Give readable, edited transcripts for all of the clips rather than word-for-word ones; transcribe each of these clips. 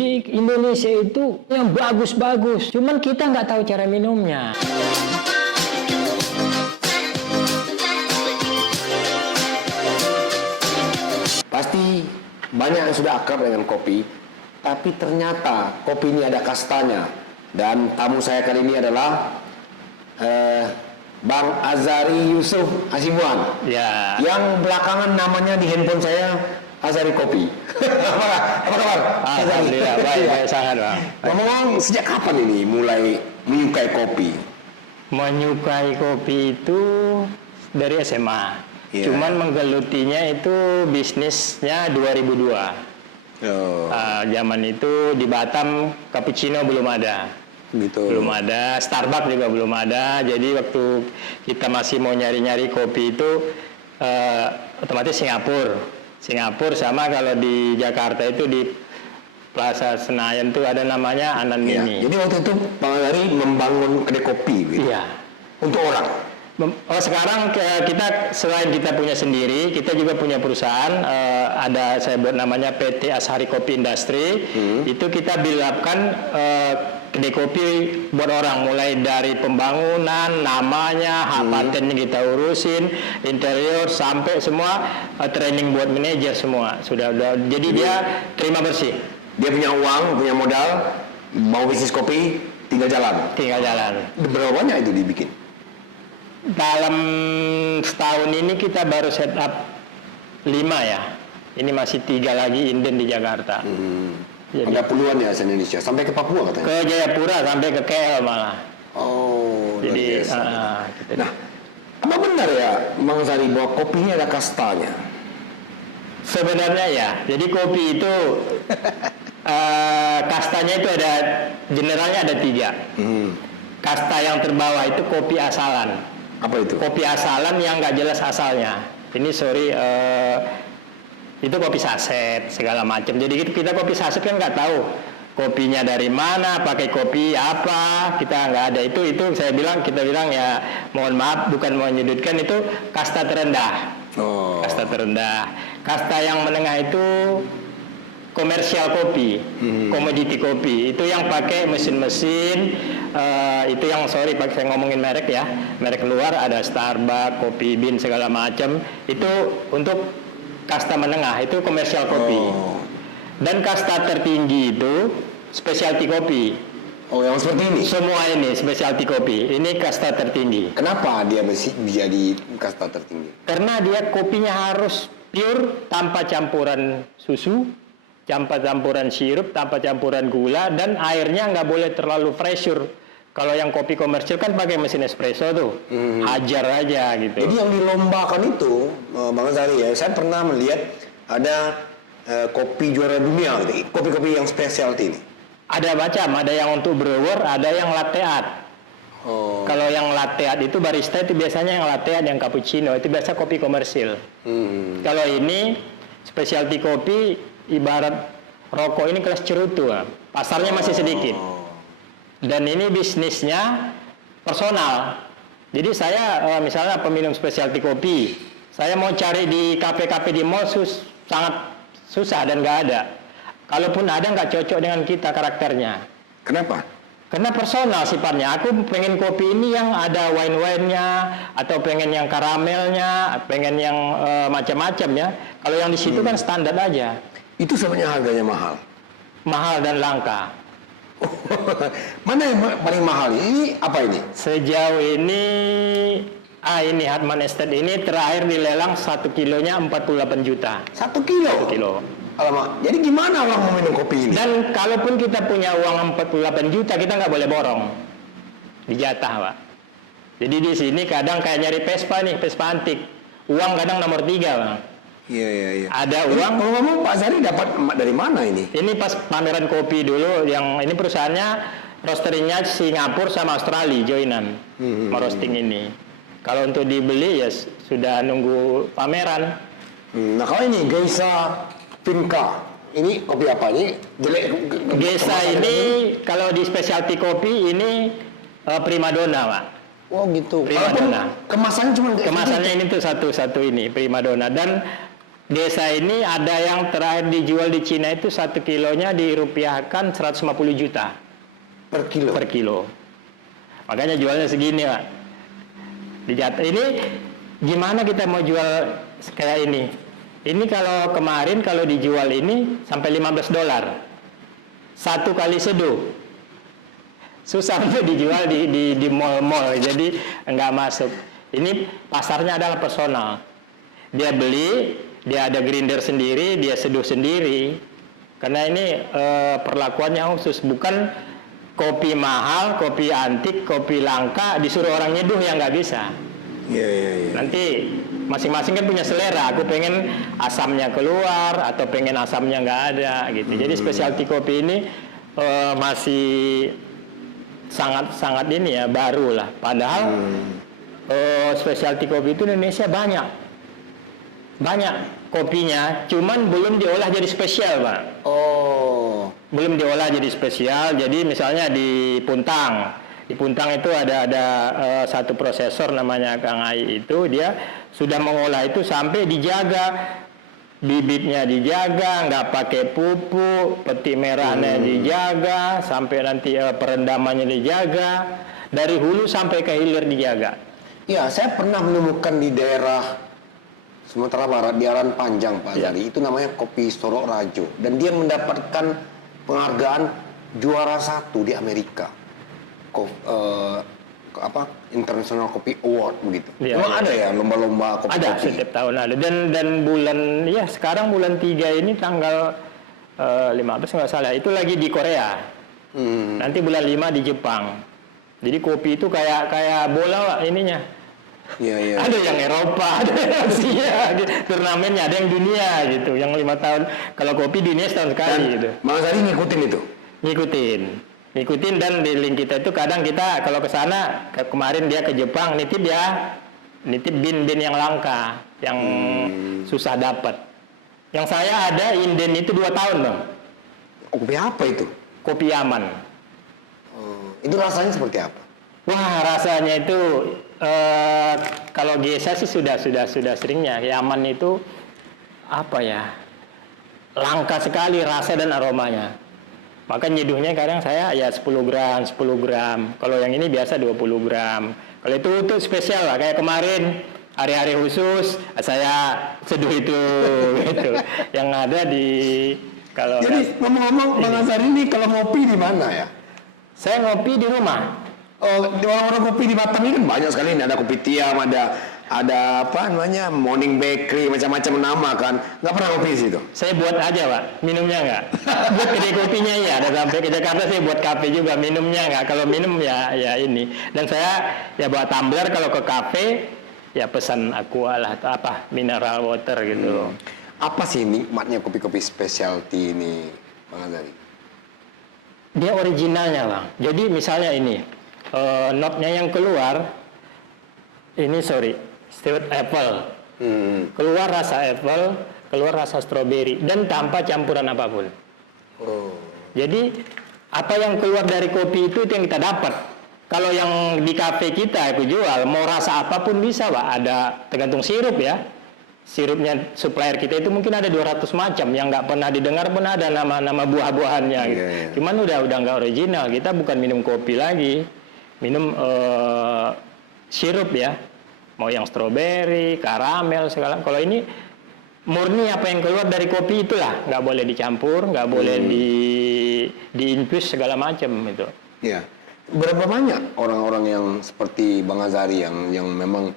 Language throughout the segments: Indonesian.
Jadi Indonesia itu yang bagus-bagus, cuman kita nggak tahu cara minumnya. Pasti banyak yang sudah akrab dengan kopi, tapi ternyata kopi ini ada kastanya. Dan tamu saya kali ini adalah Bang Azari Yusuf Hasibuan. Ya. Yang belakangan namanya di handphone saya Azari Kopi. Apa kabar? Alhamdulillah, baik sangat Bang. Ngomong-ngomong, sejak kapan ini mulai menyukai kopi? Menyukai kopi itu dari SMA. Yeah. Cuman menggelutinya itu bisnisnya 2002. Zaman itu di Batam cappuccino belum ada. Gitu. Belum ada, Starbucks juga belum ada. Jadi waktu kita masih mau nyari-nyari kopi itu otomatis Singapura sama kalau di Jakarta itu di Plaza Senayan itu ada namanya Anan Ya, Mini. jadi waktu itu Bang Azari membangun kedai kopi gitu. Iya. Untuk orang. Sekarang kita selain kita punya sendiri, kita juga punya perusahaan. Ada saya buat namanya PT Ashari Kopi Industry. Itu kita build-up-kan kedai kopi buat orang, mulai dari pembangunan, namanya, hak patennya kita urusin, interior sampai semua training buat manajer semua sudah. Jadi dia terima bersih. Dia punya uang, punya modal, mau bisnis kopi, tinggal jalan. Berapa banyak itu dibikin? Dalam setahun ini kita baru set up 5 ya. Ini masih 3 lagi inden di Jakarta. Jadi, ada puluhan ya se-Indonesia, sampai ke Papua katanya? Ke Jayapura, sampai ke KL malah. Oh, jadi gitu. Nah, apa benar ya Bang Azari bahwa kopi ini ada kastanya? Sebenarnya ya, jadi kopi itu kastanya itu ada, generalnya ada 3. Kasta yang terbawah itu kopi asalan. Apa itu? Kopi asalan yang nggak jelas asalnya. Ini itu kopi saset segala macam. Jadi kita kopi saset kan nggak tahu kopinya dari mana, pakai kopi apa, kita nggak ada. Itu kita bilang ya mohon maaf, bukan mau menyudutkan, itu kasta terendah. Kasta terendah. Kasta yang menengah itu komersial kopi, komoditi kopi. Itu yang pakai mesin-mesin. Itu yang pak saya ngomongin merek ya, merek luar ada Starbucks, Kopi Bean segala macam. Itu untuk kasta menengah, itu komersial kopi. Dan kasta tertinggi itu specialty kopi. Oh, yang seperti ini? Semua ini specialty kopi. Ini kasta tertinggi. Kenapa dia menjadi kasta tertinggi? Karena dia kopinya harus pure, tanpa campuran susu, tanpa campuran sirup, tanpa campuran gula, dan airnya nggak boleh terlalu pressure. Kalau yang kopi komersial kan pakai mesin espresso tuh, hajar aja gitu. Jadi yang dilombakan itu, Bang Azari ya, saya pernah melihat ada kopi juara dunia, gitu. Kopi-kopi yang specialty ini. Ada macam, ada yang untuk brewer, ada yang latte art. Kalau yang latte art itu barista itu biasanya yang latte art, yang cappuccino itu biasa kopi komersil. Kalau ini specialty kopi, ibarat rokok ini kelas cerutu, pasarnya masih sedikit. Dan ini bisnisnya personal. Jadi saya misalnya peminum specialty kopi, saya mau cari di kafe-kafe di mall sangat susah dan nggak ada. Kalaupun ada nggak cocok dengan kita karakternya. Kenapa? Karena personal sifatnya. Aku pengen kopi ini yang ada wine-wine-nya, atau pengen yang karamelnya, pengen yang macam-macam ya. Kalau yang di situ kan standar aja. Itu sebenarnya harganya mahal. Mahal dan langka. Mana yang paling mahal? Ini apa ini? Sejauh ini ini Hartman Estate ini terakhir dilelang 1 kilonya 48 juta. 1 kilo? 1 kilo. Alamak, jadi gimana orang mau minum kopi ini? Dan kalaupun kita punya uang 48 juta, kita nggak boleh borong. Dijatah, Pak. Jadi di sini kadang kayak nyari Vespa nih, Vespa antik. Uang kadang nomor 3, Bang. Iya. Ada uang. Ngomong Pak Azari dapat dari mana ini? Ini pas pameran kopi dulu, yang ini perusahaannya roasterinya Singapura sama Australia joinan, merosting ini. Kalau untuk dibeli ya sudah nunggu pameran. Nah kalau ini Geisha Vinca, ini kopi apa ini? Jelek. Geisha ini kalau di specialty kopi ini primadona, Pak. Oh gitu. Primadona. Kemasannya cuma kemasannya ini tuh satu ini primadona. Dan Desa ini ada yang terakhir dijual di Cina itu 1 kilonya dirupiahkan 150 juta Per kilo. per kilo. Makanya jualnya segini, Pak. Ini gimana kita mau jual kayak ini? Ini kalau kemarin kalau dijual ini sampai $15. 1 kali seduh. Susah untuk dijual di mall-mall, jadi nggak masuk. Ini pasarnya adalah personal. Dia beli, dia ada grinder sendiri, dia seduh sendiri. Karena ini perlakuannya khusus, bukan kopi mahal, kopi antik, kopi langka disuruh orang nyeduh yang nggak bisa. Iya. Nanti masing-masing kan punya selera. Aku pengen asamnya keluar atau pengen asamnya nggak ada gitu. Jadi specialty kopi ini masih sangat ini ya, baru lah. Padahal specialty kopi itu Indonesia banyak kopinya, cuman belum diolah jadi spesial, Pak. Oh. Belum diolah jadi spesial. Jadi misalnya di Puntang itu ada satu prosesor namanya Kang Ai, itu dia sudah mengolah itu sampai dijaga, bibitnya dijaga, nggak pakai pupuk, peti merahnya dijaga, sampai nanti perendamannya dijaga, dari hulu sampai ke hilir dijaga. Ya, saya pernah menemukan di daerah Sumatera Barat, di Aran Panjang, Pak Zari. Itu namanya kopi Sorok Rajo, dan dia mendapatkan penghargaan juara 1 di Amerika. International Coffee Award begitu. Memang ada ya lomba-lomba kopi? Ada, setiap tahun ada. Dan bulan, ya sekarang bulan 3 ini tanggal 15 nggak salah, itu lagi di Korea. Nanti bulan 5 di Jepang. Jadi kopi itu kayak bola, Pak, ininya. Iya. Ada yang Eropa, ada yang Asia, turnamennya, ada yang dunia gitu. Yang 5 tahun, kalau kopi dunia setahun sekali gitu. Mas Zari ngikutin itu? Ngikutin, dan di link kita itu kadang kita kalau ke sana, kemarin dia ke Jepang, nitip bin yang langka, yang susah dapat. Yang saya ada inden itu 2 tahun, Bang. Kopi apa itu? Kopi Yaman. Itu rasanya seperti apa? Wah, rasanya itu kalau Gesa sih sudah seringnya. Yaman itu apa ya? Langka sekali rasa dan aromanya. Maka nyeduhnya kadang saya ya 10 gram. Kalau yang ini biasa 20 gram. Kalau itu untuk spesial lah, kayak kemarin hari-hari khusus saya seduh itu gitu. Yang ada di kalau. Jadi ngomong-ngomong, Bang Azhari ini kalau ngopi di mana ya? Saya ngopi di rumah. Oh, di orang-orang kopi di Batam ini kan banyak sekali. Ada kopi tiam, ada apa namanya, morning bakery, macam-macam nama kan. Nggak pernah kopi di situ? Saya buat aja, Pak. Minumnya nggak. Buat kedai kopinya ya. Ada sampai ke Jakarta saya buat kafe juga. Minumnya nggak. Kalau minum ya ini. Dan saya ya bawa tumbler kalau ke kafe ya pesan aqua lah atau apa, mineral water gitu. Apa sih nikmatnya kopi-kopi specialty ini, Bang Azhari? Dia originalnya, Bang. Jadi misalnya ini, notnya yang keluar, ini stewed apple. Keluar rasa apple, keluar rasa strawberry, dan tanpa campuran apapun. Jadi apa yang keluar dari kopi itu yang kita dapat. Kalau yang di kafe kita aku jual, mau rasa apapun bisa, Pak. Ada tergantung sirup ya. Sirupnya supplier kita itu mungkin ada 200 macam, yang nggak pernah didengar pun ada nama-nama buah-buahannya gitu. Cuman udah nggak original. Kita bukan minum kopi lagi, minum sirup ya, mau yang strawberry, karamel segala. Kalau ini murni apa yang keluar dari kopi itulah, nggak boleh dicampur, nggak boleh diinfus segala macam itu. Ya, berapa banyak orang-orang yang seperti Bang Azhari yang memang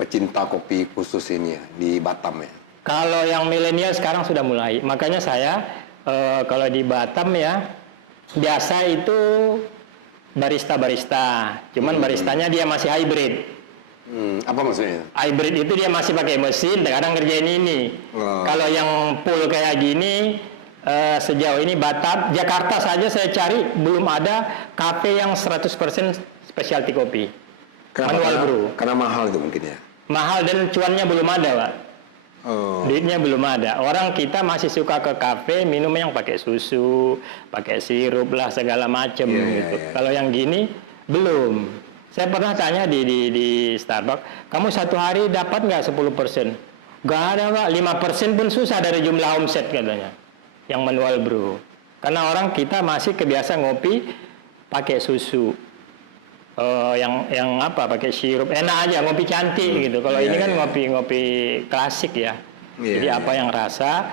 pecinta kopi khusus ini ya di Batam ya? Kalau yang milenial sekarang sudah mulai. Makanya saya kalau di Batam ya biasa itu barista. Cuman baristanya dia masih hybrid. Apa maksudnya? Hybrid itu dia masih pakai mesin, kadang kerjain ini. Kalau yang full kayak gini sejauh ini Batam, Jakarta saja saya cari belum ada kafe yang 100% specialty kopi. Manual brew. Karena mahal itu mungkin ya? Mahal dan cuannya belum ada, Pak. Duitnya belum ada. Orang kita masih suka ke kafe minum yang pakai susu, pakai sirup lah segala macem gitu. Kalau yang gini belum. Saya pernah tanya di Starbucks, kamu satu hari dapat nggak 10%? Gak ada Pak, 5% pun susah dari jumlah omset katanya. Yang manual brew. Karena orang kita masih kebiasa ngopi pakai susu. Yang apa pakai sirup, enak aja ngopi cantik gitu. Kalau ini kan ngopi klasik ya. Jadi apa yang rasa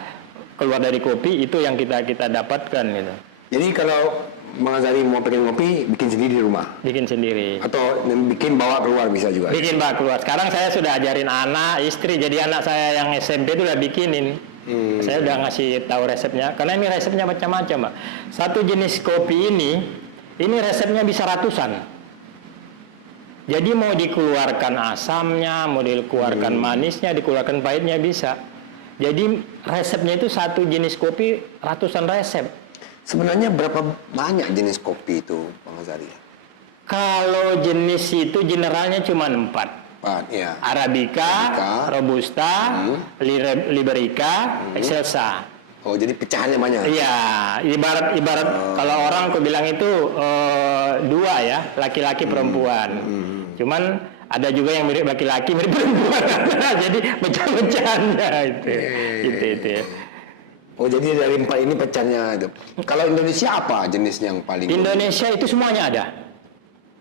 keluar dari kopi itu yang kita dapatkan gitu. Jadi kalau Bang Azari mau pengen ngopi, bikin sendiri di rumah? Bikin sendiri. Atau bikin bawa keluar bisa juga? Bikin bawa keluar. Sekarang saya sudah ajarin anak, istri. Jadi anak saya yang SMP itu udah bikinin. Saya udah ngasih tahu resepnya. Karena ini resepnya macam-macam, Pak. Satu jenis kopi ini resepnya bisa ratusan. Jadi mau dikeluarkan asamnya, mau dikeluarkan manisnya, dikeluarkan pahitnya bisa. Jadi resepnya itu satu jenis kopi ratusan resep. Sebenarnya berapa banyak jenis kopi itu, Bang Azari? Kalau jenis itu generalnya cuma 4. Ya. Arabica, Robusta, Liberica, Excelsa. Oh, jadi pecahannya banyak? Iya, ibarat kalau orang aku bilang itu 2 ya, laki-laki perempuan. Cuman ada juga yang mirip laki-laki, mirip perempuan. Jadi pecah-pecahannya itu. Itu ya. Oh, jadi dari 4 ini pecahnya itu. Kalau Indonesia apa jenisnya yang paling? Indonesia itu semuanya ada.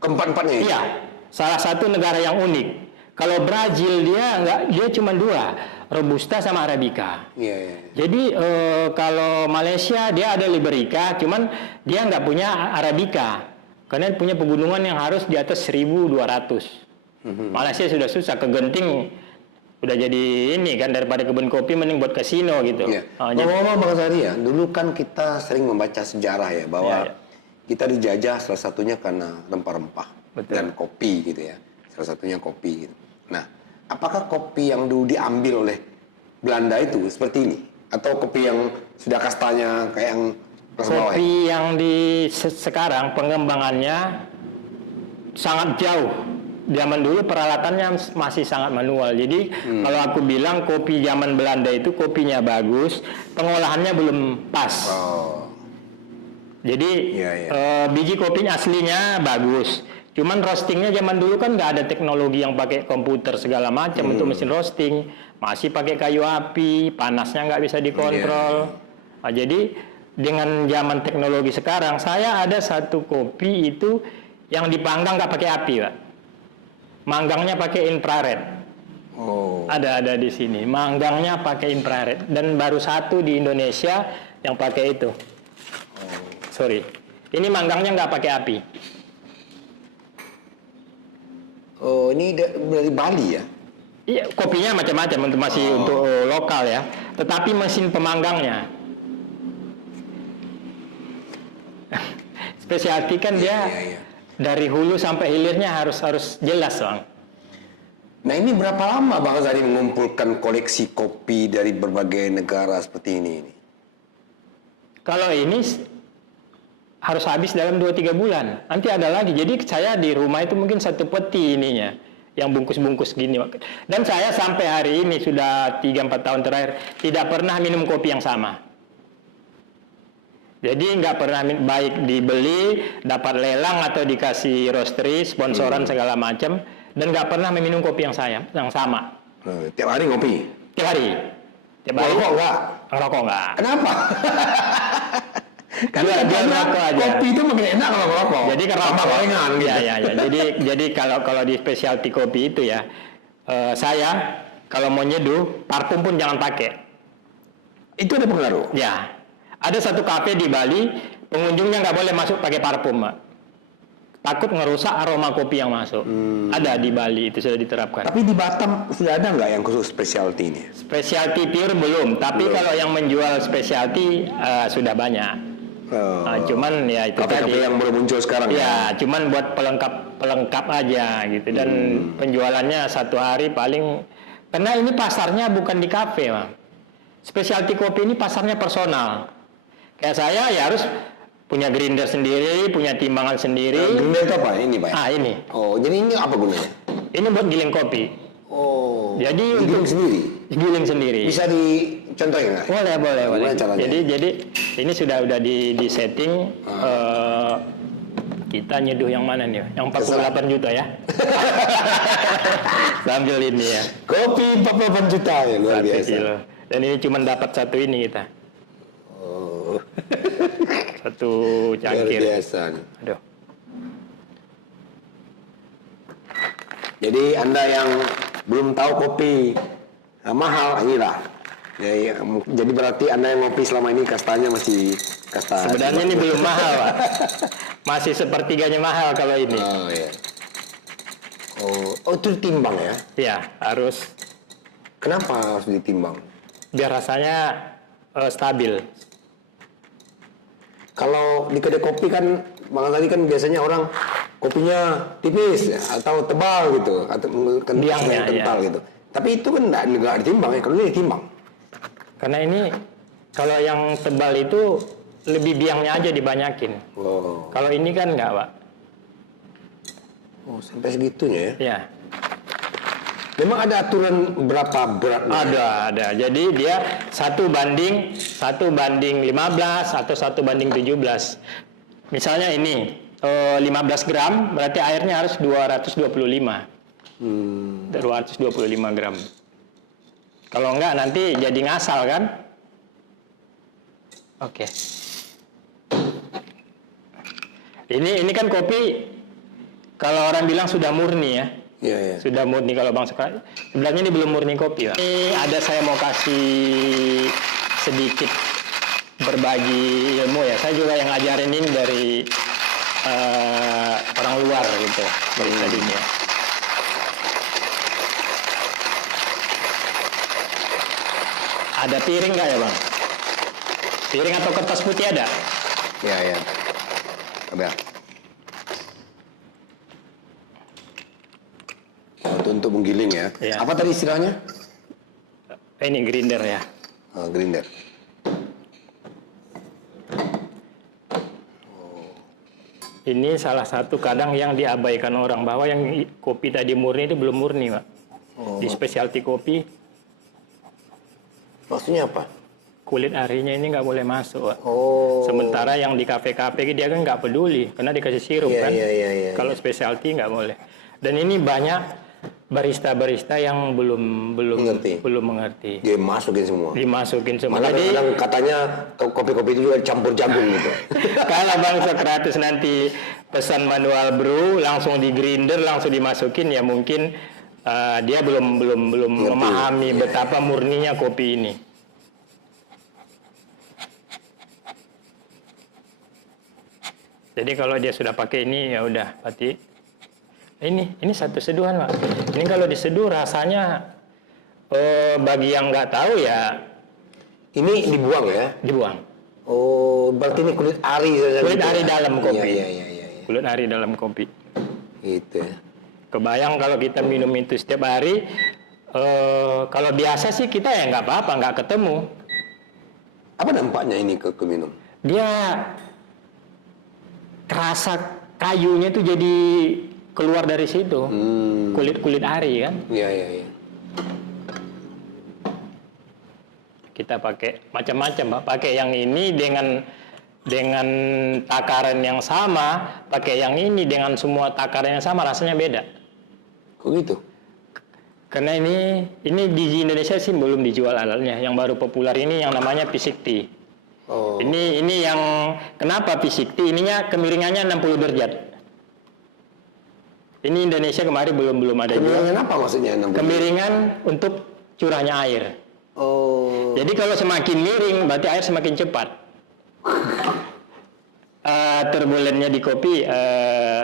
Keempat-empatnya? Iya. Salah satu negara yang unik. Kalau Brazil dia cuma 2, Robusta sama Arabica. Iya. Jadi kalau Malaysia dia ada Liberica, cuman dia nggak punya Arabica. Karena punya pegunungan yang harus di atas 1.200. Malaysia sudah susah, ke Genting udah jadi ini kan, daripada kebun kopi mending buat kasino gitu. Iya. Ngomong-ngomong Bang Azari ya, dulu kan kita sering membaca sejarah ya bahwa kita dijajah salah satunya karena rempah-rempah dan kopi gitu ya. Salah satunya kopi gitu. Nah, apakah kopi yang dulu diambil oleh Belanda itu seperti ini? Atau kopi yang sudah kastanya kayak yang kopi yang di sekarang pengembangannya sangat jauh. Zaman dulu peralatannya masih sangat manual. Jadi kalau aku bilang kopi zaman Belanda itu kopinya bagus, pengolahannya belum pas. Jadi biji kopinya aslinya bagus. Cuman roastingnya zaman dulu kan nggak ada teknologi yang pakai komputer segala macam untuk mesin roasting. Masih pakai kayu api, panasnya nggak bisa dikontrol. Nah, jadi dengan zaman teknologi sekarang, saya ada satu kopi itu yang dipanggang nggak pakai api, Pak. Manggangnya pakai infrared. Ada di sini. Manggangnya pakai infrared. Dan baru satu di Indonesia yang pakai itu. Sorry. Ini manggangnya nggak pakai api. Oh, ini dari Bali ya? Iya, kopinya macam-macam untuk lokal ya. Tetapi mesin pemanggangnya. Spesialty kan dia dari hulu sampai hilirnya harus jelas, Bang. Nah, ini berapa lama Bang Azari mengumpulkan koleksi kopi dari berbagai negara seperti ini? Kalau ini harus habis dalam 2-3 bulan. Nanti ada lagi. Jadi saya di rumah itu mungkin 1 peti ininya, yang bungkus-bungkus gini. Dan saya sampai hari ini sudah 3-4 tahun terakhir tidak pernah minum kopi yang sama. Jadi nggak pernah, baik dibeli, dapat lelang atau dikasih roastery, sponsoran segala macam, dan nggak pernah meminum kopi yang sama. Tiap hari ngopi? Tiap hari. Rokok nggak? Rokok nggak. Kenapa? Karena kopi itu makin enak kalau ngerokok. Jadi kalau gorengan gitu. Ya. Jadi kalau di specialty kopi itu ya, saya kalau mau nyeduh parfum pun jangan pakai. Itu ada pengaruh? Ya. Ada satu kafe di Bali, pengunjungnya nggak boleh masuk pakai parfum, Pak. Takut ngerusak aroma kopi yang masuk. Ada di Bali, itu sudah diterapkan. Tapi di Batam sudah ada nggak yang khusus specialty ini? Specialty pure belum, tapi kalau yang menjual specialty sudah banyak. Cuman ya itu tadi yang baru muncul sekarang ya. Cuman buat pelengkap aja gitu. Dan penjualannya 1 hari paling, karena ini pasarnya bukan di kafe, Bang. Specialty kopi ini pasarnya personal. Kayak saya ya harus punya grinder sendiri, punya timbangan sendiri. Grinder itu apa? Ini, Pak? Ini. Oh, jadi ini apa gunanya? Ini buat giling kopi. Oh. Jadi giling sendiri? Giling sendiri. Bisa dicontohin nggak? Boleh. Jadi ini sudah di setting. Kita nyeduh yang mana nih? Yang 48 juta ya? Sambil ini ya. Kopi 48 juta ya, luar 1 biasa. kilo. Dan ini cuma dapat satu ini kita. Oh, Satu luar cangkir. biasa. Aduh. Jadi Anda yang belum tahu kopi mahal, inilah. Jadi berarti Anda yang ngopi selama ini kastanya masih kasta. Sebenarnya ini belum mahal, Pak. Masih sepertiganya mahal kalau ini. Oh iya. Oh itu ditimbang ya? Ya, harus Kenapa harus ditimbang? biar rasanya stabil. Kalau di kedai kopi kan, Bang tadi kan biasanya orang kopinya tipis atau tebal gitu, atau Biangnya, kental gitu. Tapi itu kan nggak ditimbang ya, kalau ini ditimbang. Karena ini kalau yang tebal itu lebih biangnya aja dibanyakin. Oh, Kalau ini kan enggak, Pak. oh sampai segitunya ya? Ya, Memang ada aturan berapa beratnya? ada. Jadi dia 1:15 atau 1:17. Misalnya ini 15 gram, berarti airnya harus 225. 225 gram. Kalau enggak nanti jadi ngasal kan? Oke. Ini kan kopi kalau orang bilang sudah murni ya. Iya, iya. Sudah murni kalau Bang Sekar. Sebenarnya ini belum murni kopi, Pak. Ini ada saya mau kasih sedikit berbagi ilmu ya. Saya juga yang ngajarin ini dari orang luar gitu, dari dunia. Ada piring nggak ya, Bang? Piring atau kertas putih ada? Iya, iya. Ada. Untuk menggiling ya. Iya. Apa tadi istilahnya? Ini grinder ya. Grinder. Ini salah satu kadang yang diabaikan orang bahwa yang kopi tadi murni itu belum murni, Pak. Di specialty kopi Maksudnya apa? kulit arinya ini nggak boleh masuk, Pak. Oh. Sementara yang di kafe-kafe dia kan nggak peduli karena dikasih sirup Iya, kan. iya. Kalau specialty nggak boleh. Dan ini banyak barista-barista yang belum mengerti. Dia masukin semua. Dimasukin semua. Malah Jadi kadang katanya kopi-kopi itu juga campur jagung gitu. kalau Bang Sokrates nanti pesan manual brew langsung di grinder langsung dimasukin ya mungkin dia belum Ngerti. memahami betapa murninya kopi ini. Jadi kalau dia sudah pakai ini ya udah berarti ini satu seduhan, Pak. Ini kalau diseduh rasanya bagi yang nggak tahu ya Ini dibuang ya? dibuang. Oh, berarti ini kulit ari. Kulit ari dalam kopi. Iya. Kulit ari dalam kopi. Gitu ya. Kebayang kalau kita minum itu setiap hari, kalau biasa sih kita ya nggak apa-apa, nggak ketemu. Apa dampaknya ini ke minum? Dia terasa kayunya itu jadi keluar dari situ, kulit ari kan. Iya. Kita pakai macam-macam, Pak. Pakai yang ini dengan takaran yang sama, pakai yang ini dengan semua takaran yang sama, rasanya beda. Kok gitu? Karena ini di Indonesia sih belum dijual alatnya. Yang baru populer ini yang namanya P60. Oh. Ini yang kenapa P60? Ininya kemiringannya 60 derajat. Ini Indonesia kemarin belum ada jual. Kemiringan apa maksudnya? Kemiringan untuk curahnya air. Oh. Jadi kalau semakin miring berarti air semakin cepat. Turbulennya di kopi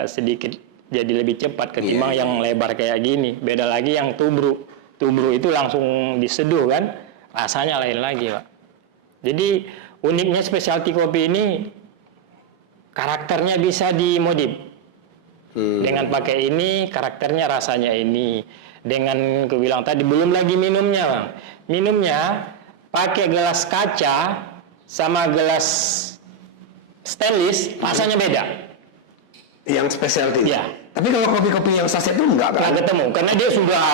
sedikit jadi lebih cepat ketimbang yang lebar kayak gini. Beda lagi yang tubruk. Tubruk itu langsung diseduh kan, rasanya lain lagi, Pak. Jadi uniknya specialty kopi ini karakternya bisa dimodif. Dengan pakai ini karakternya rasanya ini. Dengan aku bilang tadi belum lagi minumnya, Bang. Minumnya pakai gelas kaca sama gelas stainless rasanya beda. Yang specialty. Ya. Tapi kalau kopi-kopi yang saset itu enggak kan? Nggak ketemu karena dia sudah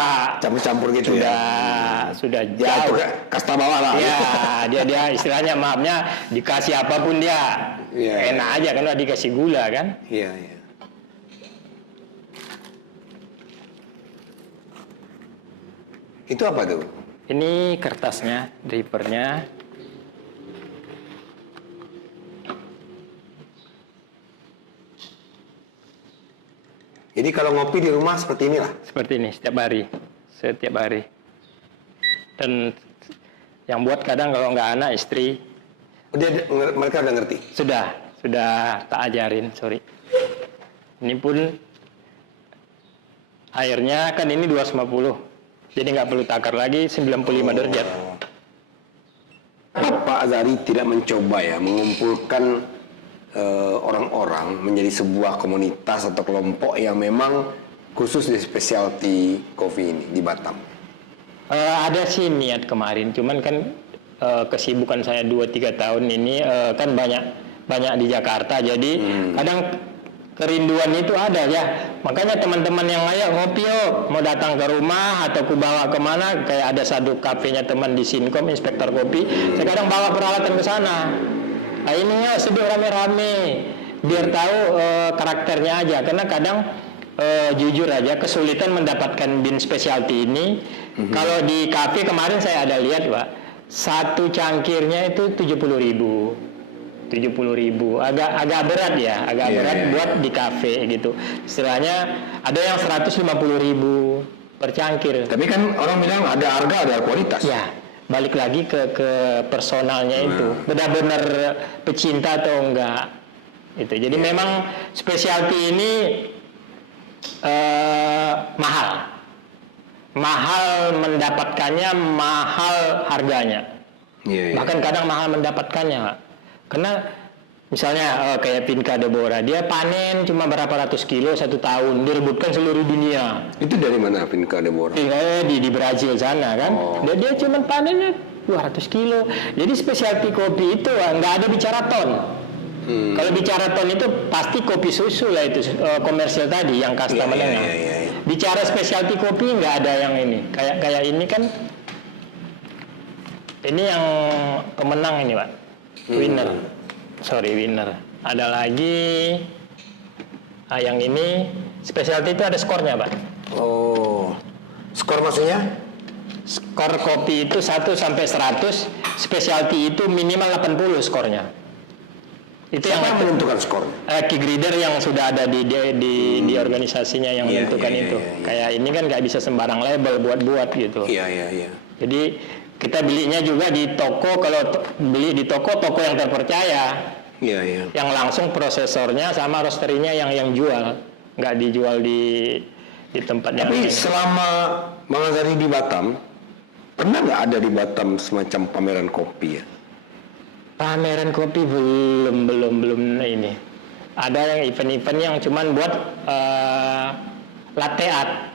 Campur-campur gitu ya. sudah Ya itu jauh. kasta bawah lah. Ya, dia istilahnya maafnya dikasih apapun dia Iya. enak aja kan udah dikasih gula kan. Iya. Itu apa tuh? Ini kertasnya, drippernya. Jadi kalau ngopi di rumah seperti inilah. Seperti ini setiap hari. Dan yang buat kadang kalau nggak anak istri. Mereka udah ngerti. Sudah tak ajarin, sorry. Ini pun airnya kan ini 250, jadi nggak perlu takar lagi 95 derajat. Pak Azhari tidak mencoba ya mengumpulkan orang-orang menjadi sebuah komunitas atau kelompok yang memang khusus di specialty coffee ini di Batam? Ada sih niat kemarin, cuman kan kesibukan saya 2-3 tahun ini kan banyak di Jakarta, jadi kadang kerinduan itu ada ya. Makanya teman-teman yang ayo ngopi yuk, mau datang ke rumah atau ku bawa kemana, kayak ada satu kafenya teman di Sinkom, inspektor kopi, saya kadang bawa peralatan ke sana. Nah ini ya seduh rame-rame, biar tahu karakternya aja, karena kadang jujur aja kesulitan mendapatkan bean specialty ini. Kalau di kafe kemarin saya ada lihat Pak, satu cangkirnya itu 70.000, agak berat ya, berat buat di kafe gitu. Istilahnya ada yang 150.000 per cangkir. Tapi kan orang bilang ada harga, ada kualitas. Ya, balik lagi ke personalnya itu, benar-benar pecinta atau enggak. Itu. Jadi memang specialty ini mahal mendapatkannya, mahal harganya. Bahkan kadang mahal mendapatkannya, Pak. Karena misalnya kayak Pinka Deborah, dia panen cuma berapa ratus kilo 1 tahun, direbutkan seluruh dunia. Itu dari mana Pinka Deborah? Di Brazil sana kan. Dia cuma panennya 200 kilo. Jadi specialty kopi itu nggak ada bicara ton. Kalau bicara ton itu pasti kopi susu lah itu, komersial tadi yang kasta menengah. Bicara specialty kopi nggak ada yang ini. Kayak ini kan, ini yang pemenang ini Pak, winner. Ada lagi, yang ini specialty itu ada skornya Pak. Oh, skor maksudnya? Skor kopi itu 1 sampai 100, specialty itu minimal 80 skornya. Itu siapa yang menentukan skor? Key grader yang sudah ada di organisasinya yang menentukan itu. Kayak ini kan nggak bisa sembarang label buat gitu. Jadi kita belinya juga di toko, kalau beli di toko yang terpercaya. Yang langsung prosesornya sama roasterinya yang jual, nggak dijual di tempat yang lain. Tapi selama Bang Azhari di Batam, pernah nggak ada di Batam semacam pameran kopi ya? Pameran kopi belum ini. Ada yang event-event yang cuman buat latte art,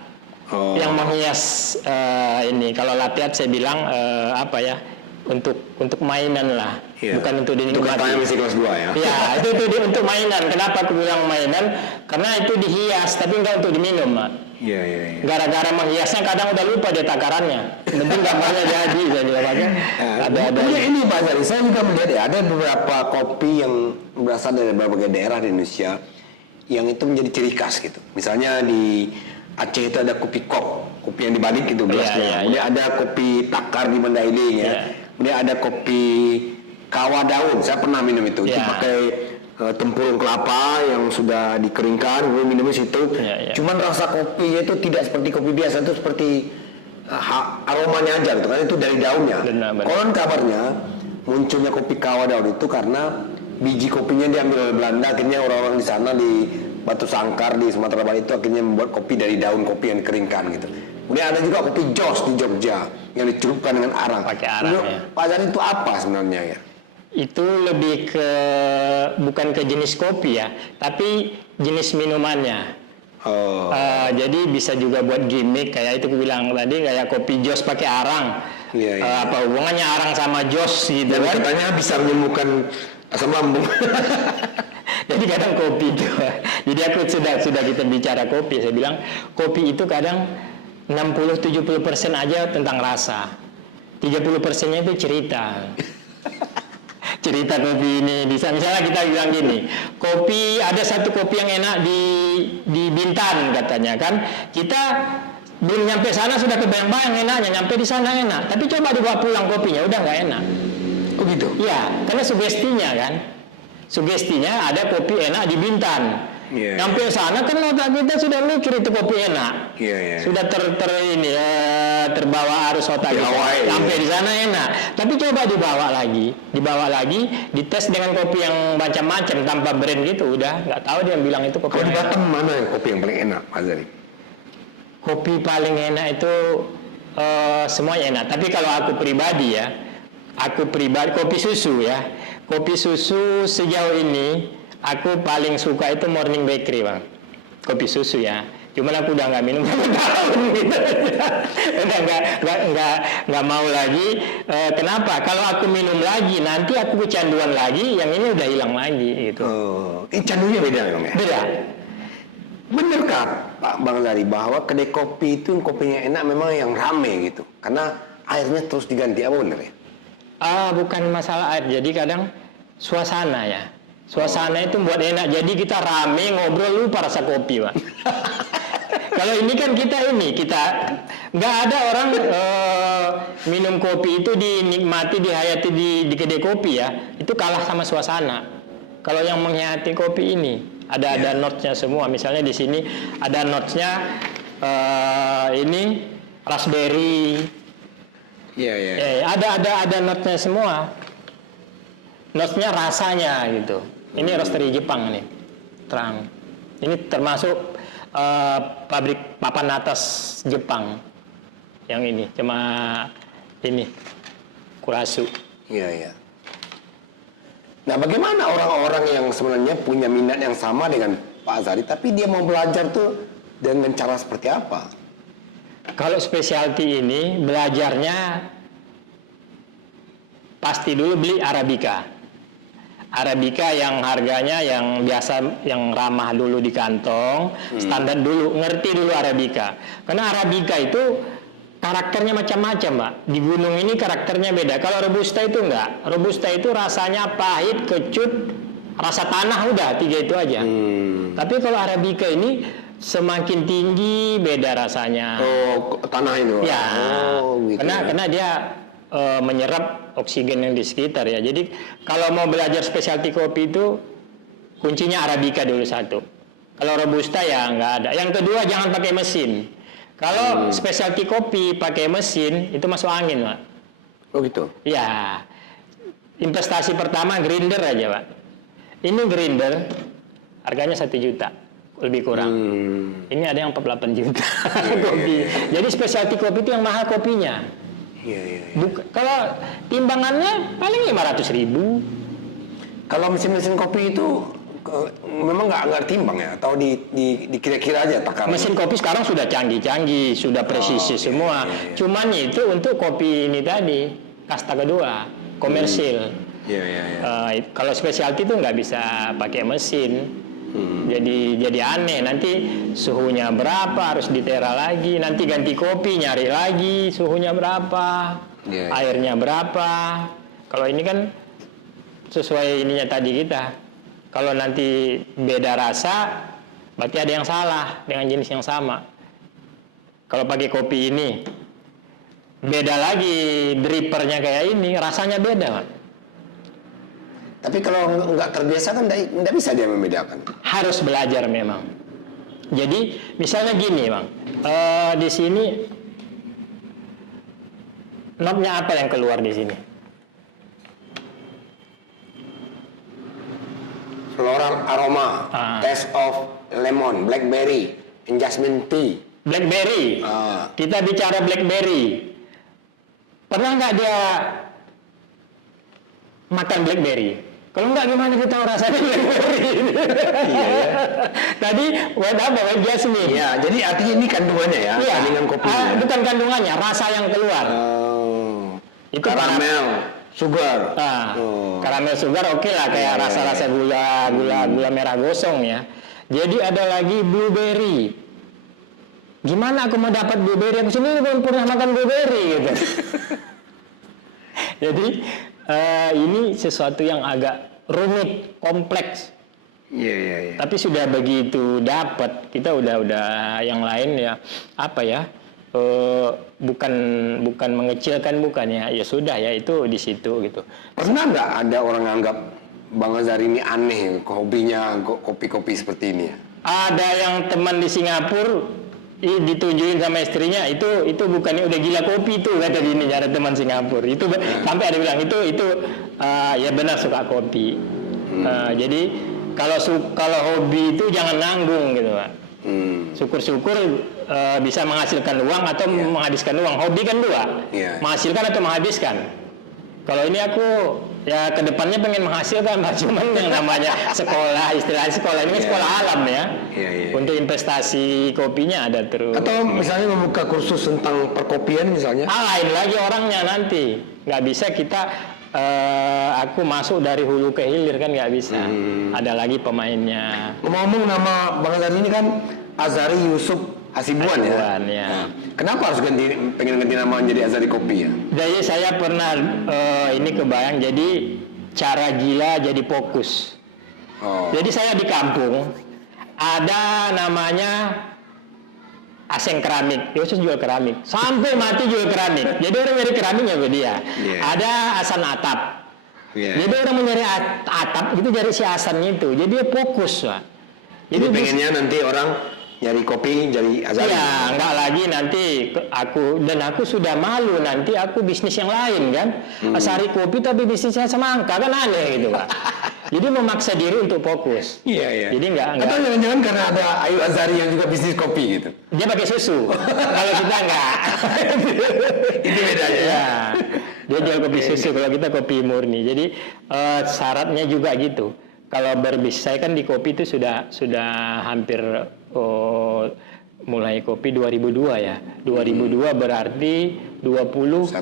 yang menghias ini. Kalau latte art saya bilang untuk mainan lah, bukan untuk dinikmati. Untuk katanya masih kelas 2 ya? Ya, itu untuk mainan. Kenapa aku bilang mainan? Karena itu dihias, tapi enggak untuk diminum, Mak. Gara-gara menghiasnya kadang udah lupa dia takarannya. Penting gambarnya jadi makanya. Ada ini Pak Azhari, saya juga melihat ya, ada beberapa kopi yang berasal dari berbagai daerah di Indonesia yang itu menjadi ciri khas gitu. Misalnya di Aceh itu ada kopi kop, kopi yang dibalik gitu gelasnya. Kemudian ada kopi takar di Mandailing ya. Kemudian ada kopi kawa daun, saya pernah minum itu. Itu pakai tempurung kelapa yang sudah dikeringkan, kemudian minumnya situ. Cuman rasa kopinya itu tidak seperti kopi biasa, itu seperti aromanya aja gitu kan, itu dari daunnya. Konon kabarnya munculnya kopi kawa daun itu karena biji kopinya diambil oleh Belanda, akhirnya orang-orang di sana di Batu Sangkar di Sumatera Barat itu akhirnya membuat kopi dari daun kopi yang dikeringkan gitu. Kemudian ada juga kopi jos di Jogja yang dicelupkan dengan arang. Pakai arang ya. Pak Azhari itu apa sebenarnya ya? Itu lebih bukan ke jenis kopi ya, tapi jenis minumannya. Jadi bisa juga buat gimmick, kayak itu aku bilang tadi, kayak kopi jos pakai arang. Apa hubungannya arang sama jos gitu. Dan kan? Katanya bisa menyembuhkan asam lambung. Jadi kadang kopi itu, jadi aku sudah kita bicara kopi, saya bilang kopi itu kadang 60-70% aja tentang rasa, 30%-nya itu cerita. Cerita kopi ini bisa, misalnya kita bilang gini, kopi ada satu kopi yang enak di Bintan katanya kan, kita Belum nyampe sana sudah kebayang-bayang enaknya, nyampe di sana enak. Tapi coba dibawa pulang kopinya, udah nggak enak. Oh gitu? Iya, karena sugestinya kan. Sugestinya ada kopi enak di Bintan. Iya. Nyampe sana kan otak kita sudah mikir itu kopi enak. Iya. Sudah terbawa arus otak kita. Sampai di sana enak. Tapi coba dibawa lagi, dites dengan kopi yang macam-macam tanpa brand gitu, udah nggak tahu dia bilang itu kopi. Kalau di enak. Batam mana yang kopi yang paling enak, Pak Azari? Kopi paling enak itu semuanya enak. Tapi kalau aku pribadi kopi susu ya. Kopi susu sejauh ini aku paling suka itu Morning Bakery, Bang. Kopi susu ya. Cuman aku udah nggak minum berapa tahun gitu. Udah nggak mau lagi. Kenapa? Kalau aku minum lagi nanti aku kecanduan lagi, yang ini udah hilang lagi gitu. Ini candunya beda memang ya? Beda. Benarkah Pak Bang Zari bahwa kedai kopi itu kopinya enak memang yang rame gitu? Karena airnya terus diganti, apa benar ya? Bukan masalah air, jadi kadang suasana ya. Suasana itu buat enak, jadi kita rame ngobrol lupa rasa kopi, Pak. Kalau ini kan kita nggak ada orang minum kopi itu dinikmati, dihayati di kedai kopi ya, itu kalah sama suasana. Kalau yang menghayati kopi ini ada notes-nya semua, misalnya di sini ada notes-nya ini raspberry. Iya. Ada notes-nya semua. Notes-nya rasanya gitu. Ini roastery Jepang nih, terang. Ini termasuk pabrik papan atas Jepang. Yang ini cuma ini Kurasu. Iya. Nah, bagaimana orang-orang yang sebenarnya punya minat yang sama dengan Pak Azari, tapi dia mau belajar tuh dengan cara seperti apa? Kalau specialty ini belajarnya pasti dulu beli Arabica. Arabica yang harganya yang biasa, yang ramah dulu di kantong, standar dulu, ngerti dulu Arabica. Karena Arabica itu karakternya macam-macam, Pak. Di gunung ini karakternya beda. Kalau Robusta itu enggak. Robusta itu rasanya pahit, kecut, rasa tanah, udah 3 itu aja. Tapi kalau Arabica ini semakin tinggi beda rasanya. Oh, tanah itu. Ya. Gitu Karena dia menyerap oksigen yang di sekitar ya. Jadi kalau mau belajar specialty kopi itu kuncinya Arabica dulu satu. Kalau Robusta ya nggak ada. Yang kedua jangan pakai mesin. Kalau specialty kopi pakai mesin itu masuk angin, Pak. Oh gitu. Ya. Investasi pertama grinder aja, Pak. Ini grinder harganya 1 juta lebih kurang. Ini ada yang 48 juta kopi. Jadi specialty kopi itu yang mahal kopinya. Iya. Kalau timbangannya paling 500.000. Kalau mesin-mesin kopi itu memang nggak timbang ya, atau dikira-kira aja takaran. Mesin kopi sekarang sudah canggih-canggih, sudah presisi semua. Cuman itu untuk kopi ini tadi kasta kedua, komersil. Kalau specialty itu nggak bisa pakai mesin. Jadi aneh, nanti suhunya berapa harus ditera lagi, nanti ganti kopi nyari lagi suhunya berapa, airnya berapa. Kalau ini kan sesuai ininya tadi kita. Kalau nanti beda rasa, berarti ada yang salah dengan jenis yang sama. Kalau pakai kopi ini beda lagi, drippernya kayak ini, rasanya beda, Pak. Tapi kalau nggak terbiasa kan nggak bisa dia membedakan. Harus belajar memang. Jadi misalnya gini, Bang, di sini knobnya apa yang keluar di sini? Floral aroma, taste of lemon, blackberry, and jasmine tea. Blackberry. Kita bicara blackberry. Pernah nggak dia makan blackberry? Kalau enggak gimana kita tahu rasanya blackberry? Iya. Tadi white apa? White jasmine. Iya, jadi artinya ini kandungannya ya, iya. Kandungan kopi. Bukan kandungannya, rasa yang keluar. Itu karamel, sugar. Karamel sugar oke lah, kayak rasa-rasa gula merah gosong ya. Jadi ada lagi blueberry. Gimana aku mau dapat blueberry? Aku sini belum pernah makan blueberry gitu. Jadi ini sesuatu yang agak rumit, kompleks. Iya. Tapi sudah begitu dapat, kita udah yang lain ya apa ya? bukan mengecilkan, bukan ya. Ya sudah ya, itu di situ gitu. Pernah nggak ada orang anggap Bang Azhari ini aneh, hobinya kopi-kopi seperti ini ya? Ada yang teman di Singapura ditunjukin sama istrinya, itu bukannya udah gila kopi itu, kata gini, ada teman Singapura itu sampai ada bilang itu ya benar suka kopi. Jadi kalau hobi itu jangan nanggung gitu Pak. Syukur-syukur bisa menghasilkan uang atau menghabiskan uang. Hobi kan dua, menghasilkan atau menghabiskan. Kalau ini aku ya kedepannya pengen menghasilkan, Pak. Cuman yang namanya sekolah, istilah sekolah ini sekolah alam ya. Untuk investasi kopinya ada terus. Atau misalnya membuka kursus tentang perkopian misalnya? Lain lagi orangnya nanti. Nggak bisa kita aku masuk dari hulu ke hilir kan, nggak bisa. Ada lagi pemainnya. Ngomong-ngomong, nama Bang Azhari ini kan Azhari Yusuf Hasibuan ya? Ya. Kenapa harus pengen ganti nama jadi Azhari Kopi ya? Jadi saya pernah ini kebayang, jadi cara gila jadi fokus. Jadi saya di kampung ada namanya Aseng Keramik, Yusuf jual keramik, sampai mati jual keramik. Jadi orang nyari keramiknya ke dia. Ada Hasan Atap. Jadi orang mencari atap gitu, dari si Hasan itu. Jadi dia fokus, Pak. Jadi pengennya nanti orang nyari kopi jadi Azhari. Iya, enggak lagi nanti aku sudah malu nanti aku bisnis yang lain kan. Azhari Kopi tapi bisnisnya semangka, kan aneh gitu, Pak. Jadi memaksa diri untuk fokus. Iya. Jadi enggak. Atau jangan-jangan karena ada Ayu Azhari yang juga bisnis kopi gitu. Dia pakai susu. Kalau kita enggak. Itu bedanya. Ya. Dia jual kopi susu, kalau kita kopi murni. Jadi syaratnya juga gitu. Kalau berbisnis, saya kan di kopi itu sudah hampir mulai kopi 2002 ya. 2002 berarti 22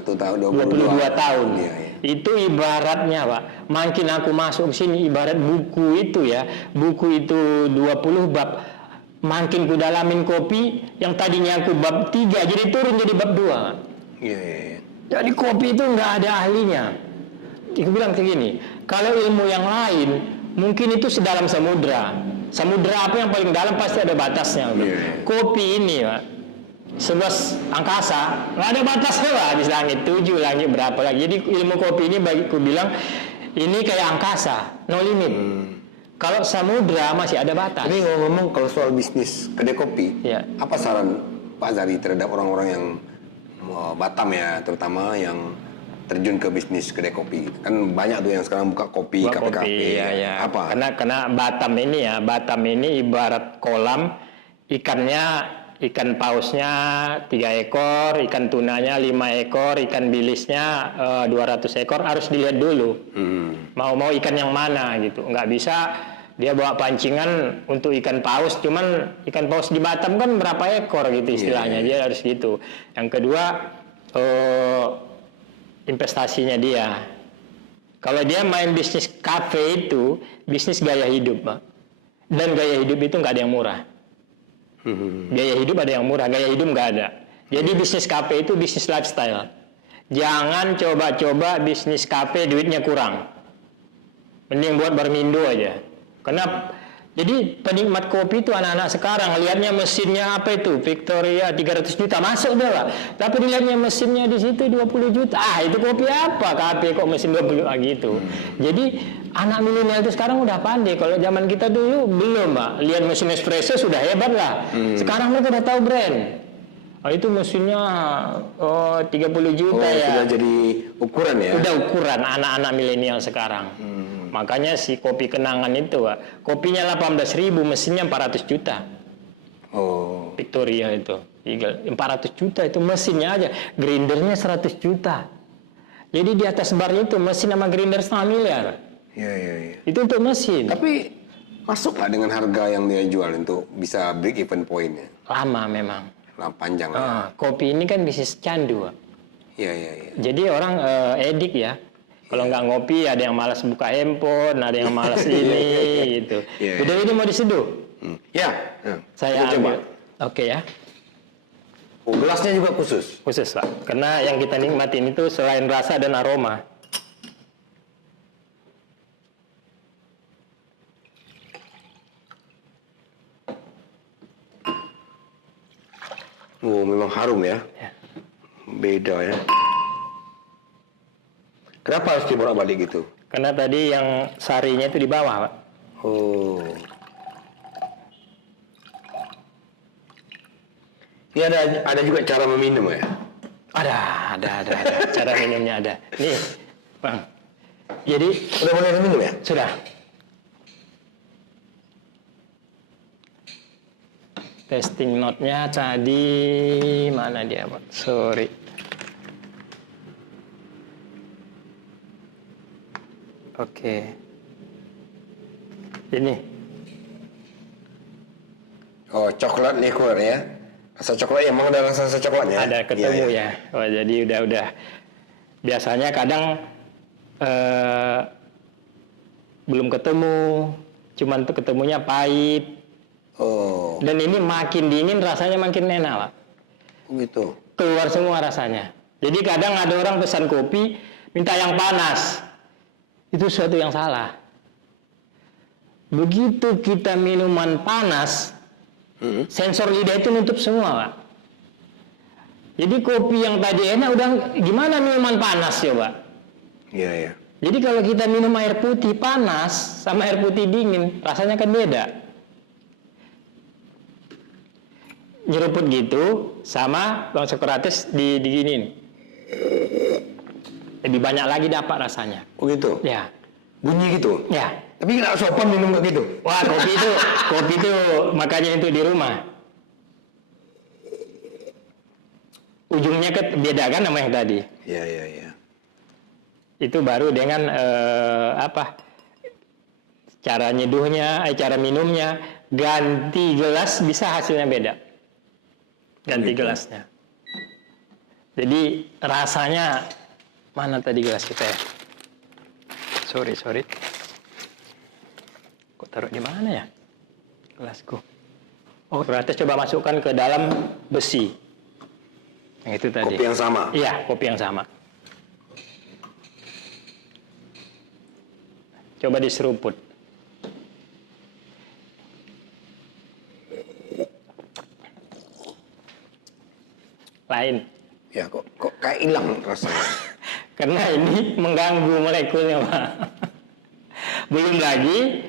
tahun. Iya. Itu ibaratnya, Pak, makin aku masuk sini ibarat buku itu ya. Buku itu 20 bab. Makin ku dalamin kopi, yang tadinya aku bab 3 jadi turun jadi bab 2. Iya. Jadi kopi itu nggak ada ahlinya. Aku bilang kayak gini, kalau ilmu yang lain mungkin itu sedalam samudra. Samudra apa yang paling dalam pasti ada batasnya. Kopi ini, Pak, seluas angkasa, nggak ada batasnya, Pak. Di langit 7, langit berapa lagi. Jadi ilmu kopi ini bagiku bilang ini kayak angkasa, no limit. Kalau samudra masih ada batas. Ini ngomong kalau soal bisnis kedai kopi, apa saran Pak Azhari terhadap orang-orang yang Batam ya, terutama yang terjun ke bisnis kedai kopi? Kan banyak tuh yang sekarang buka kafe-kafe. Ya. Apa? Karena Batam ini ibarat kolam, ikan pausnya 3 ekor, ikan tunanya 5 ekor, ikan bilisnya 200 ekor, harus dilihat dulu. Mau ikan yang mana gitu. Nggak bisa dia bawa pancingan untuk ikan paus, cuman ikan paus di Batam kan berapa ekor gitu istilahnya. Dia harus gitu. Yang kedua, investasinya dia. Kalau dia main bisnis kafe itu bisnis gaya hidup, Pak. Dan gaya hidup itu nggak ada yang murah. Gaya hidup ada yang murah, gaya hidup nggak ada. Jadi bisnis kafe itu bisnis lifestyle. Jangan coba-coba bisnis kafe duitnya kurang. Mending buat bermindo aja. Karena jadi penikmat kopi itu anak-anak sekarang lihatnya mesinnya apa itu Victoria 300 juta masuk dia, Pak. Tapi dilihatnya mesinnya di situ 20 juta. Itu kopi apa? Kafe kok mesin 20 gitu. Jadi anak milenial itu sekarang udah pandai. Kalau zaman kita dulu belum, Pak. Lihat mesin espresso sudah hebat lah. Sekarang mereka udah tahu brand. Itu mesinnya 30 juta ya. Sudah jadi ukuran ya? Udah ukuran anak-anak milenial sekarang. Makanya si kopi kenangan itu, Pak, kopinya 18.000, mesinnya 400 juta. Victoria itu. 400 juta itu mesinnya aja. Grindernya 100 juta. Jadi di atas barnya itu mesin sama grinder 0,5 miliar. Iya. Itu untuk mesin. Tapi masuk nggak dengan harga yang dia jual untuk bisa break even point-nya? Lama memang. Panjang. Kopi ini kan bisnis candu, Pak. Iya. Jadi orang edik ya. Kalau nggak ngopi, ada yang malas buka handphone, ada yang malas ini, gitu. Udah ini mau diseduh? Saya ambil. Oke ya. Gelasnya juga khusus? Khusus, Pak. Karena yang kita nikmatin itu selain rasa dan aroma. Oh, memang harum ya. Ya. Beda ya. Kenapa harus dibolak-balik gitu? Karena tadi yang sarinya itu di bawah, Pak. Oh. Ini ada juga cara meminum ya? Ada. Cara minumnya ada. Nih, Bang. Jadi Udah boleh minum ya? sudah. Testing note-nya tadi mana dia, Pak? Sorry. Oke. Ini. Oh, coklat liquor ya? Rasa coklat, emang ada rasa coklatnya? Ada ketemu Iya, iya. ya. Oh, jadi udah. Biasanya kadang belum ketemu, cuman tuh ketemunya pahit. Oh, Dan ini makin dingin rasanya makin enak, Pak. gitu. Keluar semua rasanya. Jadi kadang ada orang pesan kopi minta yang panas. Itu sesuatu yang salah. Begitu kita minuman panas, sensor lidah itu nutup semua, Pak. Jadi kopi yang tadi enak udah gimana minuman panas ya, Pak? Iya, iya. Jadi kalau kita minum air putih panas sama air putih dingin, rasanya kan beda. Nyeruput gitu sama Bang Sokrates diginin. Lebih banyak lagi dapat rasanya. Oh gitu? Ya, Bunyi gitu? ya. Tapi nggak sopan minum kayak gitu? Wah, kopi itu makanya itu di rumah. Ujungnya beda kan sama yang tadi. Iya, iya, iya. Itu baru dengan cara nyeduhnya, cara minumnya, ganti gelas bisa hasilnya beda. Ganti gelasnya. Jadi rasanya mana tadi gelas kita ya? Sorry. Kok taruh di mana ya gelasku? Oh, berarti coba masukkan ke dalam besi. Yang itu tadi. Kopi yang sama? Iya, kopi yang sama. Coba diseruput. Lain. Ya, kok kayak hilang rasanya. Karena ini mengganggu molekulnya, Pak. Belum lagi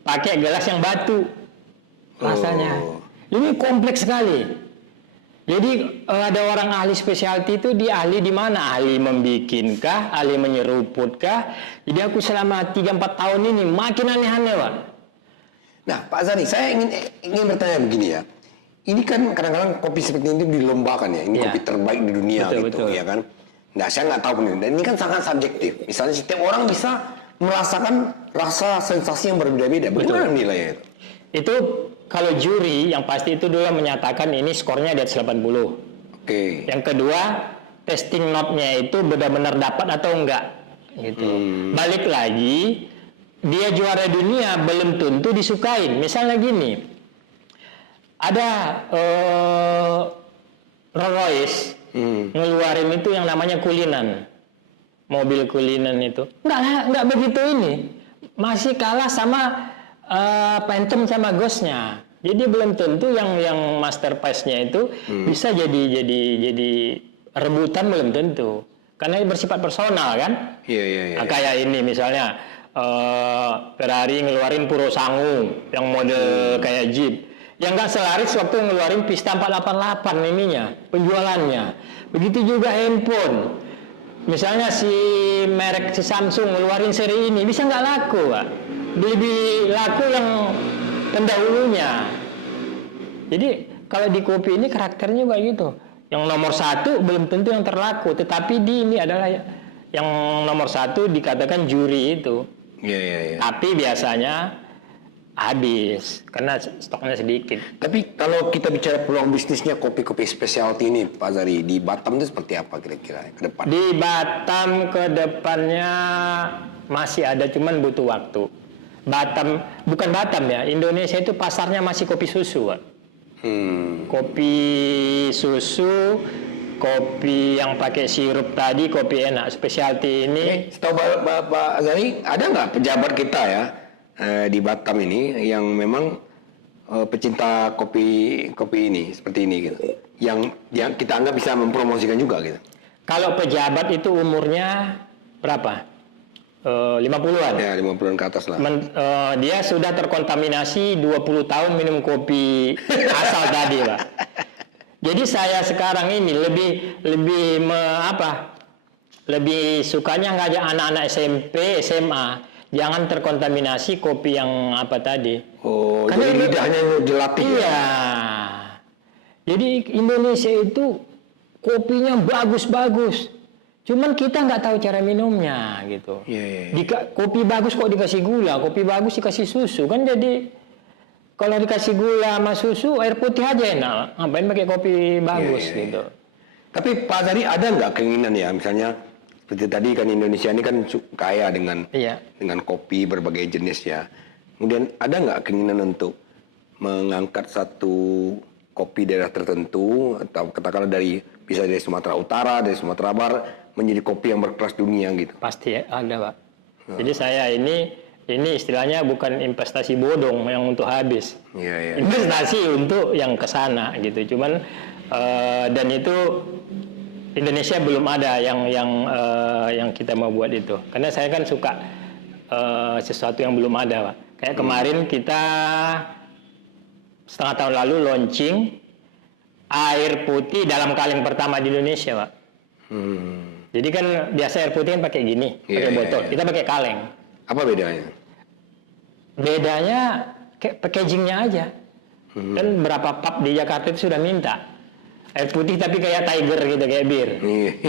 pakai gelas yang batu rasanya. Oh. Ini kompleks sekali. Jadi ada orang ahli specialty itu dia ahli di mana? Ahli membikinkah, ahli menyeruputkah? Jadi aku selama 3-4 tahun ini makin aneh-aneh, Pak. Nah, Pak Zani, saya ingin bertanya begini ya. Ini kan kadang-kadang kopi seperti ini dilombakan ya. Ini Ya. kopi terbaik di dunia Betul. ya kan. Nah, saya nggak tahu benar. Dan ini kan sangat subjektif. Misalnya setiap orang bisa merasakan rasa sensasi yang berbeda-beda. Bagaimana nilainya itu? Itu kalau juri yang pasti itu dulu menyatakan ini skornya di atas 80. Oke. Yang kedua, testing note-nya itu benar-benar dapat atau enggak gitu. Balik lagi, dia juara dunia belum tentu disukain. Misalnya gini, ada Rolls Royce ngeluarin itu yang namanya Cullinan, mobil Cullinan itu nggak begitu ini, masih kalah sama Phantom sama Ghost-nya. Jadi belum tentu yang masterpiece-nya itu bisa jadi rebutan, belum tentu. Karena ini bersifat personal kan. Iya. Nah, kayak ini misalnya Ferrari ngeluarin Purosangu yang model kayak Jeep. Yang nggak selaris waktu ngeluarin Pista 488 ininya, penjualannya. Begitu juga handphone. Misalnya si Samsung ngeluarin seri ini bisa nggak laku, Pak. Lebih laku yang pendahulunya. Jadi kalau di kopi ini karakternya juga gitu. Yang nomor 1 belum tentu yang terlaku, tetapi ini adalah yang nomor 1 dikatakan juri itu. Iya. Tapi biasanya habis karena stoknya sedikit. Tapi kalau kita bicara peluang bisnisnya kopi-kopi specialty ini, Pak Zari, di Batam itu seperti apa kira-kira ke depan? Di Batam ke depannya masih ada, cuman butuh waktu. Bukan Batam ya, Indonesia itu pasarnya masih kopi susu, Pak. Kopi susu, kopi yang pakai sirup tadi, kopi enak, specialty ini. Setahu Pak Zari, ada nggak pejabat kita ya di Batam ini yang memang pecinta kopi ini seperti ini gitu? yang kita anggap bisa mempromosikan juga gitu. Kalau pejabat itu umurnya berapa? 50-an. Ya, 50-an ke atas lah. Dia sudah terkontaminasi 20 tahun minum kopi asal tadi, Pak. Jadi saya sekarang ini lebih sukanya ngajak anak-anak SMP, SMA jangan terkontaminasi kopi yang apa tadi. Oh, karena jadi lidahnya dilatih. Iya. Ya? Jadi Indonesia itu kopinya bagus-bagus. Cuman kita nggak tahu cara minumnya gitu. Iya. Kopi bagus kok dikasih gula, kopi bagus dikasih susu kan jadi kalau dikasih gula sama susu air putih aja enak. Ngapain pakai kopi bagus gitu. Tapi Pak Azhari ada nggak keinginan ya misalnya seperti tadi kan Indonesia ini kan kaya dengan kopi berbagai jenis ya. Kemudian ada nggak keinginan untuk mengangkat satu kopi daerah tertentu atau katakanlah bisa dari Sumatera Utara, dari Sumatera Barat menjadi kopi yang berkelas dunia gitu? Pasti ada, Pak. Jadi saya ini istilahnya bukan investasi bodong yang untuk habis. Iya. Investasi untuk yang ke sana gitu. Cuman dan itu Indonesia belum ada yang kita mau buat itu. Karena saya kan suka sesuatu yang belum ada, Pak. Kayak kemarin kita setengah tahun lalu launching air putih dalam kaleng pertama di Indonesia, Pak. Jadi kan biasa air putih kan pakai gini, pakai botol. Kita pakai kaleng. Apa bedanya? Bedanya kayak packagingnya aja. Kan berapa pub di Jakarta itu sudah minta air putih tapi kayak Tiger gitu, kayak bir.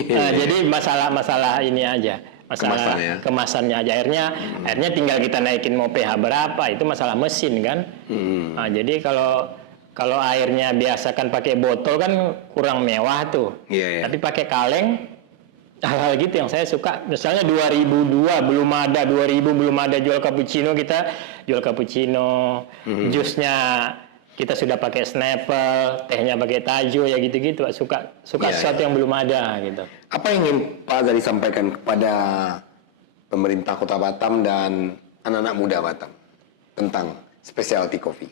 Jadi masalah ini aja, masalah kemasannya aja. Airnya tinggal kita naikin mau pH berapa, itu masalah mesin kan. Nah, jadi kalau airnya biasa kan pakai botol kan kurang mewah tuh. Tapi pakai kaleng, hal-hal gitu yang saya suka. Misalnya 2002 belum ada jual cappuccino, kita jual cappuccino. Jusnya kita sudah pakai Snapple, tehnya pakai Tajo ya gitu-gitu. Suka sesuatu yang belum ada gitu. Apa yang ingin Pak Azhari sampaikan kepada pemerintah Kota Batam dan anak-anak muda Batam tentang specialty coffee?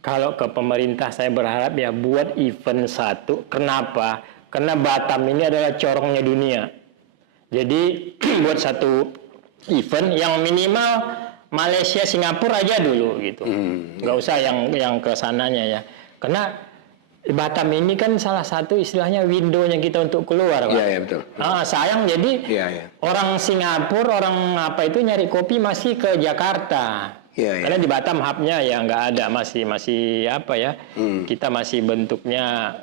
Kalau ke pemerintah saya berharap ya buat event satu. Kenapa? Karena Batam ini adalah corongnya dunia. Jadi buat satu event yang minimal Malaysia, Singapura aja dulu gitu. Nggak usah yang ke sananya ya. Karena Batam ini kan salah satu istilahnya window-nya kita untuk keluar, Pak. Iya, betul. Sayang jadi orang Singapura, orang apa itu nyari kopi masih ke Jakarta. Karena di Batam hub-nya ya nggak ada, masih apa ya? Kita masih bentuknya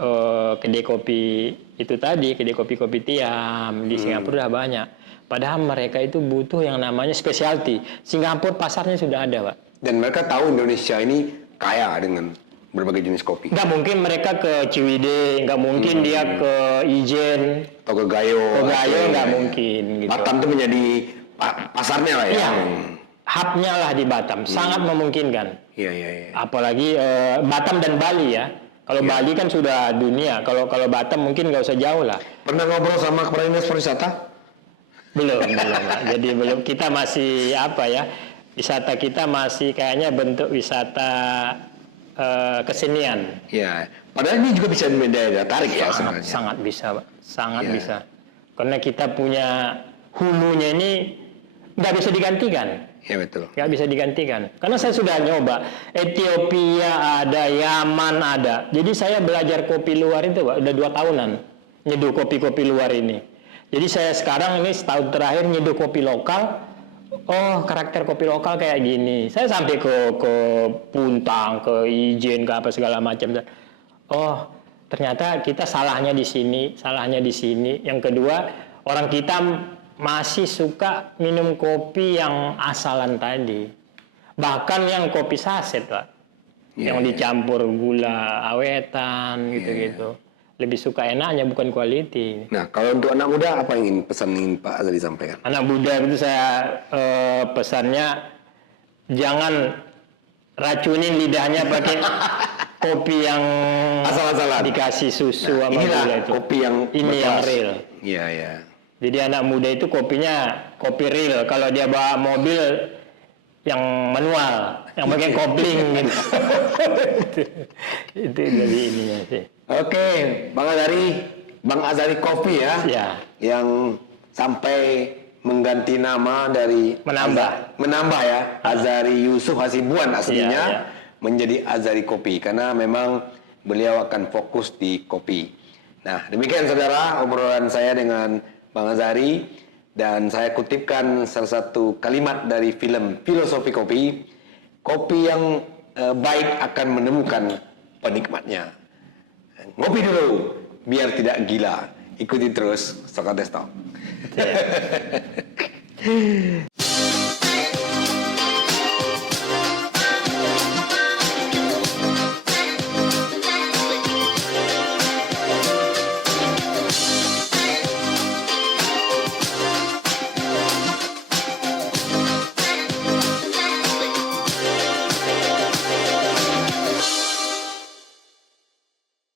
kedai kopi itu tadi, kedai kopi tiam. Di Singapura udah banyak. Padahal mereka itu butuh yang namanya specialty. Singapura pasarnya sudah ada, Pak. Dan mereka tahu Indonesia ini kaya dengan berbagai jenis kopi. Nggak mungkin mereka ke Ciwidey, nggak mungkin dia ke Ijen atau ke Gayo. Nggak mungkin. Gitu. Batam itu menjadi pasarnya lah ya. Iya. Hubnya lah di Batam, sangat memungkinkan. Iya. Apalagi Batam dan Bali ya. Kalau Bali kan sudah dunia. Kalau Batam mungkin nggak usah jauh lah. Pernah ngobrol sama Kepala Dinas Pariwisata? Belum. Jadi belum. Kita masih apa ya? Wisata kita masih kayaknya bentuk wisata kesenian. Iya. Padahal ini juga bisa menjadi daya tarik ya sebenarnya. Sangat bisa, Pak. Sangat bisa. Karena kita punya hulunya ini nggak bisa digantikan. Ya betul. Nggak bisa digantikan. Karena saya sudah nyoba. Ethiopia ada, Yaman ada. Jadi saya belajar kopi luar itu, Pak, udah 2 tahunan. Nyeduh kopi-kopi luar ini. Jadi saya sekarang ini setahun terakhir nyeduh kopi lokal. Oh, karakter kopi lokal kayak gini. Saya sampai ke Puntang, ke Ijen, ke apa segala macam. Oh, ternyata kita salahnya di sini. Yang kedua, orang kita masih suka minum kopi yang asalan tadi. Bahkan yang kopi saset, Pak. Yang dicampur gula awetan gitu-gitu. Lebih suka enaknya, bukan quality. Nah, kalau untuk anak muda apa yang ingin Pak Azhari sampaikan? Anak muda itu saya pesannya jangan racunin lidahnya pakai kopi yang asal-asalan dikasih susu sama gula itu. Kopi yang yang real. Iya. Jadi anak muda itu kopinya kopi real. Kalau dia bawa mobil yang manual, yang pakai kopling gitu. Itu dari ininya sih. Oke, Bang Azari Kopi ya, Ya. yang sampai mengganti nama dari menambah ya, Azari Yusuf Hasibuan aslinya Iya, iya. menjadi Azari Kopi karena memang beliau akan fokus di kopi. Nah, demikian saudara obrolan saya dengan Bang Azari, dan saya kutipkan salah satu kalimat dari film Filosofi Kopi. Kopi yang baik akan menemukan penikmatnya. Ngopi dulu biar tidak gila. Ikuti terus Socrates Talk.